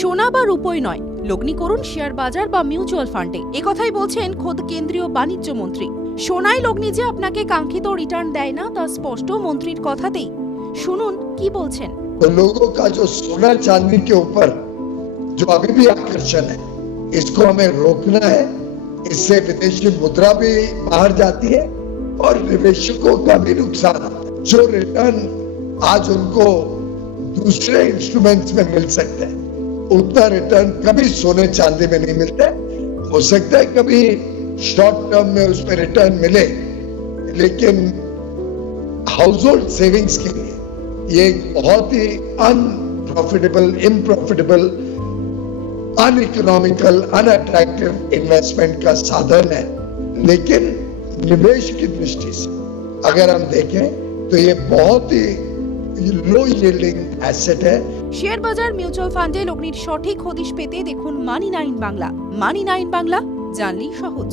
সোনা বা রূপই নয় লগ্নি করুন শেয়ার বাজার বা মিউচুয়াল ফান্ডে একথাই বলছেন খোদ কেন্দ্রীয় বাণিজ্য মন্ত্রী সোনায় লগ্নি যে আপনাকে কাঙ্ক্ষিত রিটার্ন দেয় না তা স্পষ্ট মন্ত্রীর কথাতেই শুনুন কি বলছেন लोगों का जो सोना चांदी उतना रिटर्न कभी सोने चांदी में नहीं मिलता हो सकता है कभी शॉर्ट टर्म में उसमें रिटर्न मिले लेकिन हाउस होल्ड सेविंग्स के लिए ये एक बहुत ही unprofitable improfitable uneconomical unattractive investment का साधन है लेकिन निवेश की दृष्टि से अगर हम देखें तो ये बहुत ही लो यील्डिंग एसेट है শেয়ার বাজার মিউচুয়াল ফান্ডে লগ্নির সঠিক হদিশ পেতে দেখুন money nine Bangla money nine Bangla জানলেই সহজ